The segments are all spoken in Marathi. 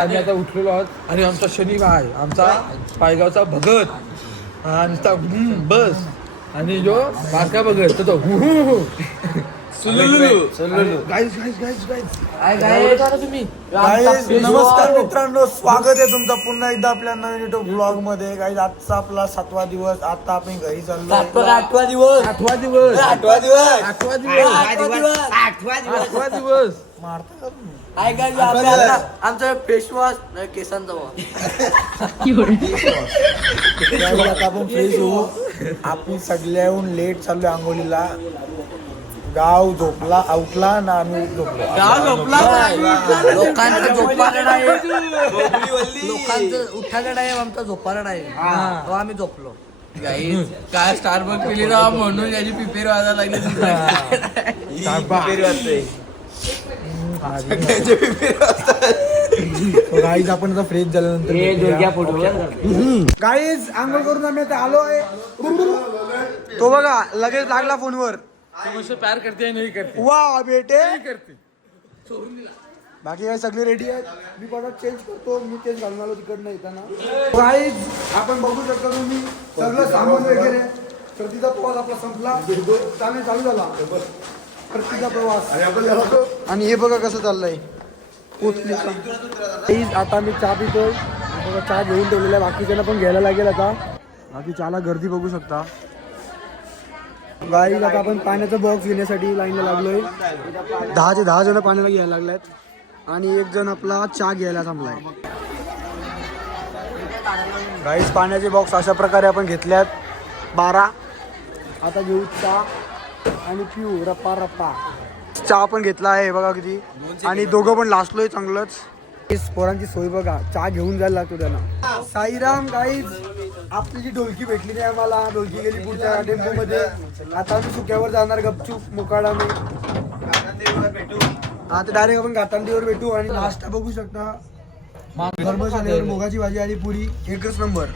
आम्ही आता उठलेलो आहोत आणि आमचा शनिवार आमचा पायगावचा भगत हा नुसता बस आणि जो बारका भगत तर तो नमस्कार मित्रांनो, स्वागत आहे तुमचं पुन्हा एकदा आपल्या नवीन युट्यूब ब्लॉग मध्ये. काही आजचा आपला 7वा दिवस. आता आपण घरी चाललो. 8वा दिवस आमचा फेस वॉश केसांचा आता आपण फ्रेश होऊ. आपण सगळ्याहून लेट चाललोय आंघोळीला. गाव झोपला उठला ना आम्ही झोपलो. लोकांचं झोपायला नाही, लोकांचं उठायला नाही, आमचा झोपायला नाही. तो आम्ही झोपलो. काय स्टारबक पिली ना म्हणून याची पिपेर वाजायला लागली. गाईज आपण आता फ्रेश झाल्यानंतर गाईज आंघोळ करून आम्ही आता आलो आहे. तो बघा लगेच लागला फोनवर. प्यार करते नाही करते वा बेटे करते. बाकी काय सगळे रेडी आहेत. मी प्रॉडक्ट चेंज करतो. मी तेच घालून आलो तिकडनं येताना. गाईज आपण बघू शकता तुम्ही सगळं सामान वगैरे. प्रतिचा प्रवास आपला संपला. चालू झाला प्रतिचा प्रवास. आणि हे बघा कसं चाललंय. आता मी चहा पितोय. बघा चहा घेऊन ठेवलेला आहे. बाकीच्यांना पण घ्यायला लागेल आता. बाकी चहाला गर्दी बघू शकता. गाईज आता आपण पाण्याचा बॉक्स घेण्यासाठी लाईनला लागलोय. 10 ते 10 जण पाण्याला घ्यायला लागलायत आणि एक जण आपला चहा घ्यायला थांबलाय. गाईज पाण्याचे बॉक्स अशा प्रकारे आपण घेतल्यात 12. आता घेऊ चहा आणि पिऊ रप्पा रप्पा. चहा पण घेतला आहे बघा किती. आणि दोघं पण लासलोय चांगलंच. पोरांची सोय बघा. चहा घेऊन जायला लागतो त्यांना. साईराम गाईज, आपली जी ढोलकी भेटली नाही आम्हाला. ढोलकी गेली पुढच्या टेम्पो मध्ये. आता आम्ही सुक्यावर जाणार गपचूप मुकाडाने. आता डायरेक्ट आपण घाटांडीवर भेटू. आणि नाश्ता बघू शकता. धर्मशालेवर मुगाची भाजी आणि पुरी एकच नंबर.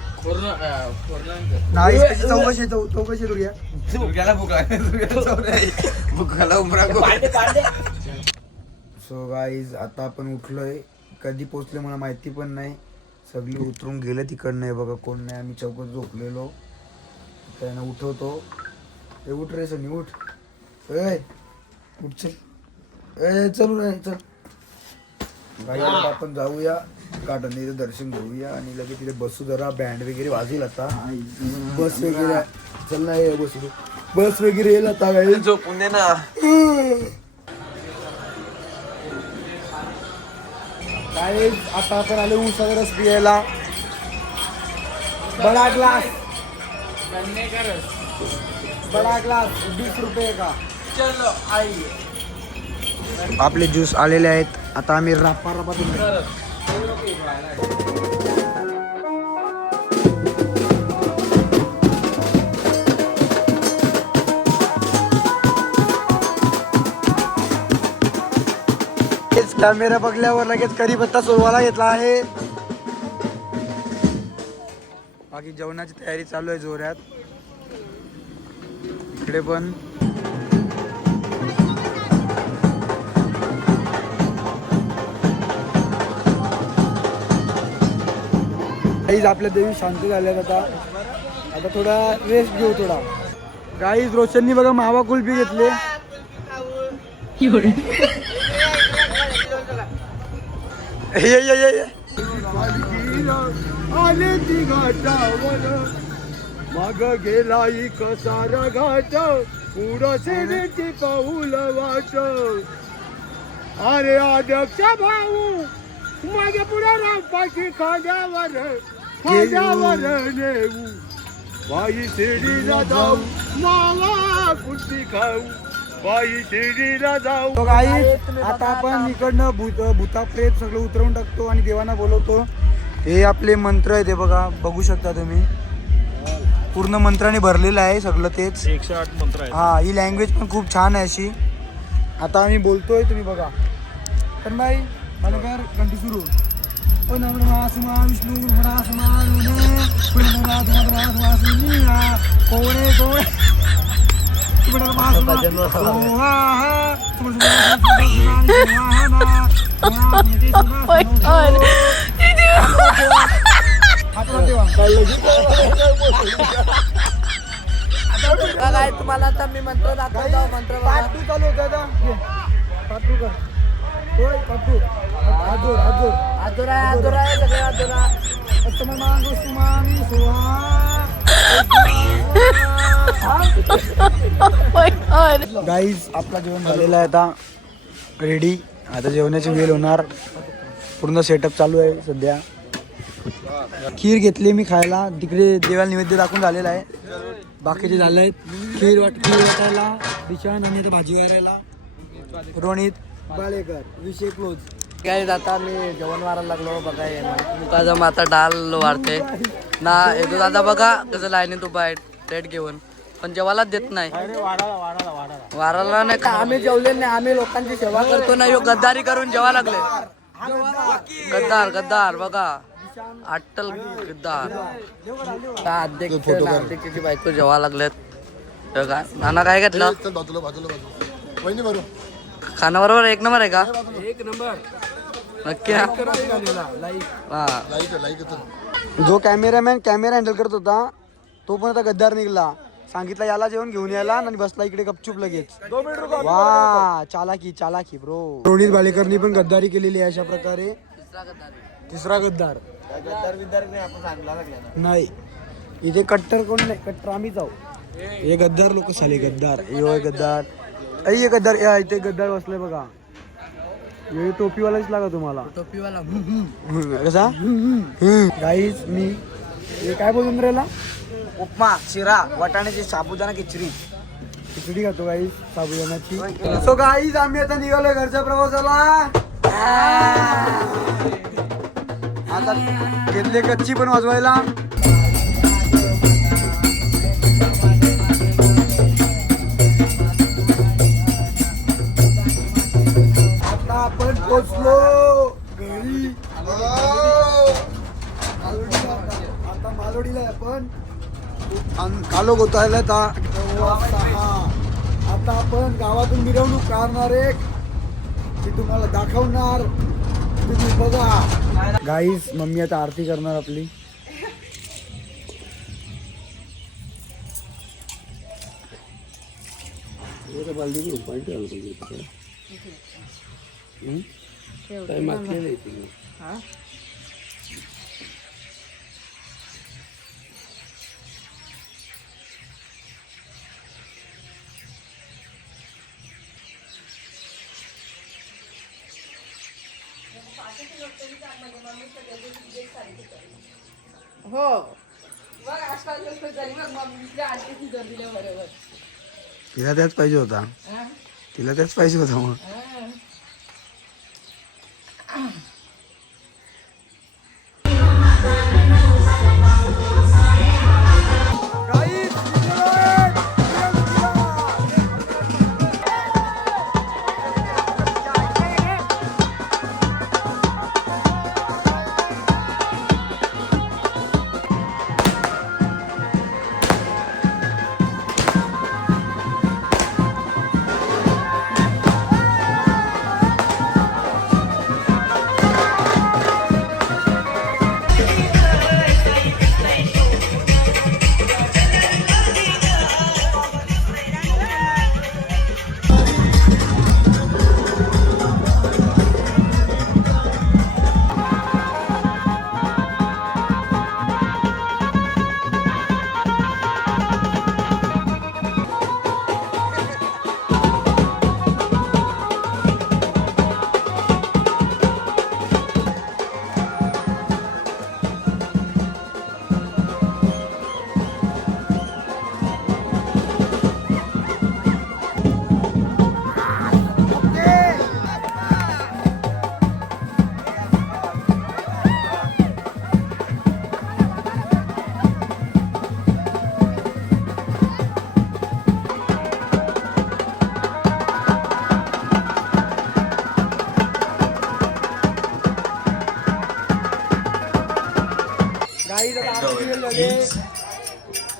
नाही चौकशी करूया. सो गाईज आता आपण उठलोय. कधी पोचले मला माहिती पण नाही. सगळी उतरून गेले तिकडनं. आहे बघा कोण नाही. आम्ही चौकात झोपलेलो. त्यांना उठवतो. ए उठ रे सनी उठ. ए उठ चल. ए चलू रे चल. गाई आता आपण जाऊया गार्डनला दर्शन घेऊया आणि लगेच तिथे बसू. जरा बँड वगैरे वाजेल आता. बस वगैरे चल ना बसू. बस वगैरे येईल आता. गाई झोपून दे ना. काय आता आपण आलो उसाचा रस पियायला. बडा ग्लास 20 रुपये का. चलो आई. आपले ज्यूस आलेले आहेत. आता आम्ही रापा कॅमेरा बघल्यावर लगेच कढीपत्ता सोलवायला घेतला आहे. बाकी जेवणाची तयारी चालू आहे जोरात. इकडे पण गाईज आपल्या देवी शांत झाल्यात. आता थोडा रेस्ट घेऊ थोडा. गाईज रोशननी बघा मावा कुल्फी घेतली. आले ती घाटावर माग गेला कसारा घाट. पुढं सेनेची पाऊल वाट. अरे अध्यक्ष भाऊ माझ्या पुढे रामपाशी खांद्यावर नेऊ. बाई शिडीला जाऊ मावा कुस्ती खाऊ. बाई शिडीला जाऊ. आता आपण इकडनं भूता प्रेत सगळं उतरवून टाकतो आणि देवांना बोलवतो. हे आपले मंत्र आहे ते बघा बघू शकता तुम्ही. पूर्ण मंत्राने भरलेलं आहे सगळं. तेच 108 मंत्र आहे. हा ही लँग्वेज पण खूप छान आहे अशी. आता आम्ही बोलतोय तुम्ही बघा. तर बाई मला कर घंटी सुरू. विष्णू काय तुम्हाला आता मी मंत्र दाखवतो. मंत्र बघा. पाठ तू चालू होता आता. घे. पाठ तू कर. होय, पाठ तू. हात जोड, हात जोड. आदुरा आहे सगळे आदुरा. गाईज आपला जेवण झालेला आहे आता रेडी. आता जेवणाची वेळ होणार. पूर्ण सेटअप चालू आहे सध्या. खीर घेतली मी खायला. तिकडे देवाला नैवेद्य दाखवून झालेला आहे. बाकीचे झाले आहेत खीर वाटायला दिशान आणि आता भाजी वाढायला रोहित बाळेकर. विषय क्लोज. काय आता मी जेवण वारायला लागलो बघा. मुकाचा माता डाल वाढते ना. येतो दादा बघा कसं लाईनीत उभा आहे प्लेट घेऊन, पण जेवायलाच देत नाही. वाराला नाही का आम्ही जेवले नाही. आम्ही लोकांची सेवा करतो ना. यो गद्दारी करून जेवा लागले. गद्दार गद्दार बघा. अट्टल गद्दार. अध्यक्षाची बायको जेवा लागलेत. नाना काय घेतलं खाना बरोबर? एक नंबर आहे का? एक नंबर. नक्की हा? जो कॅमेरामॅन कॅमेरा हँडल करत होता तो पण आता गद्दार निघाला. सांगितलं याला जेवण घेऊन यायला आणि बसला इकडे गपचूप लगेच. वा चालाकी चालाकी ब्रो. रोहित बालेकरनी पण गद्दारी केलेली आहे अशा प्रकारे. तिसरा गद्दार. नाही इथे कट्टर कोण नाही. कट्टर आम्हीच आहोत. हे गद्दार लोक साले गद्दार. हे गद्दार. हे गद्दार. इथे गद्दार बसले बघा. हे टोपीवालाच लागा तुम्हाला. टोपीवाला कसा गाईज मी हे काय बोलून राहिला. उपमा शिरा वाटाण्याची साबुदाणा खिचडी खातो गाईज साबुदाण्याची. सो गाईज आम्ही आता निघालोय घरच्या प्रवासाला. आता घेतले कच्ची पण वाजवायला. आता आपण पोचलो घरी. आता मालोडीला आपण कालो गोतायला. आता आपण गावातून मिरवणूक काढणार एक ती तुम्हाला दाखवणार. तुम्ही बघा गाईस. मम्मी आता आरती करणार आपली. हो तिला त्याच पाहिजे होता. तिला त्याच पाहिजे होता मग.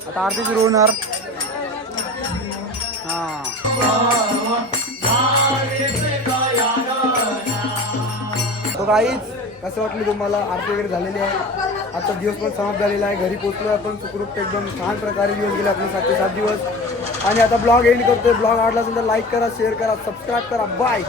आता आरती सुरू होणार. हा सो गाईज कसं वाटलं तुम्हाला? आरती वगैरे झालेली आहे. आता दिवस पण समाप्त झालेला आहे. घरी पोहोचलो आपण सुखरूप एकदम छान प्रकारे दिवस गेले आपले 7 ते 7 दिवस. आणि आता ब्लॉग एंड करतोय. ब्लॉग आवडला असेल तर लाईक करा, शेअर करा, सबस्क्राईब करा. बाय.